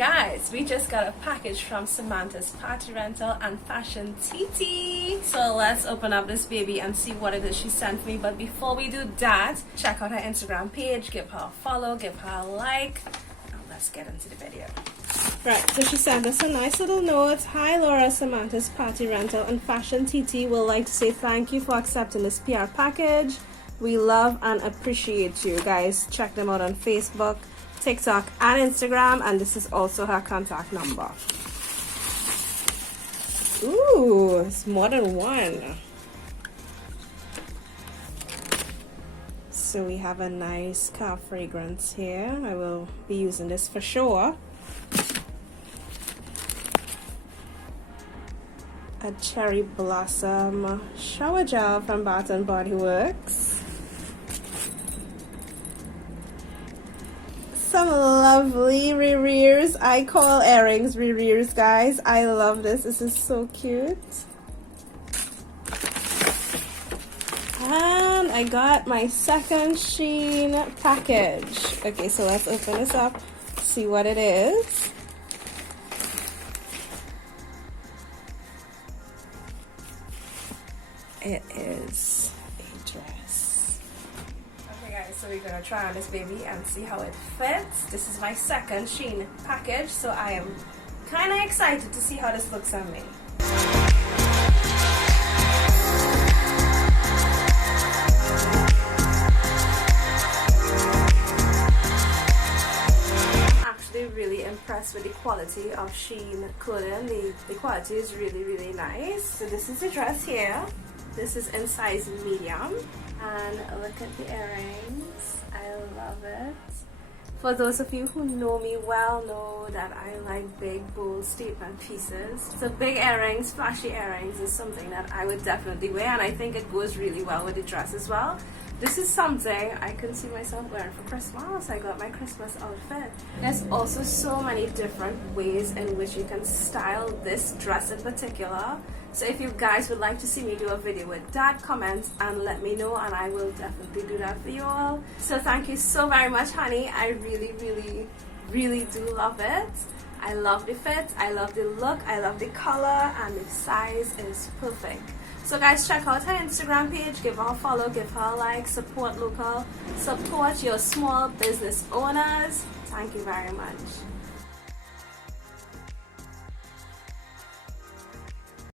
Guys, we just got a package from Samantha's Party Rental and Fashion TT. So let's open up this baby and see what it is she sent me. But before we do that, check out her Instagram page, give her a follow, give her a like, and let's get into the video. Right, so she sent us a nice little note. Hi Laura, Samantha's Party Rental and Fashion TT would like to say thank you for accepting this PR package. We love and appreciate you. Guys, check them out on Facebook, TikTok and Instagram, and this is also her contact number. Ooh, it's more than one. So we have a nice car fragrance here. I will be using this for sure. A cherry blossom shower gel from Bath and Body Works. Some lovely rerears. I call earrings rerears, guys. I love this. This is so cute. And I got my second Shein package. Okay, so let's open this up, see what it is. It is a dress. Okay guys, so we're gonna try on this baby and see how it fits. This is my second Shein package, so I am kind of excited to see how this looks on me. Really impressed with the quality of Shein clothing. The quality is really nice. So this is the dress here. This is in size medium, and look at the earrings. I love it. For those of you who know me well, know that I like big, bold statement pieces. So big earrings, flashy earrings is something that I would definitely wear, and I think it goes really well with the dress as well. This is something I can see myself wearing for Christmas. I got my Christmas outfit. There's also so many different ways in which you can style this dress in particular. So if you guys would like to see me do a video with that, comment and let me know, and I will definitely do that for you all. So thank you so very much, honey. I really do love it. I love the fit, I love the look, I love the color, and the size is perfect. So guys, check out her Instagram page, give her a follow, give her a like, support local, support your small business owners. Thank you very much.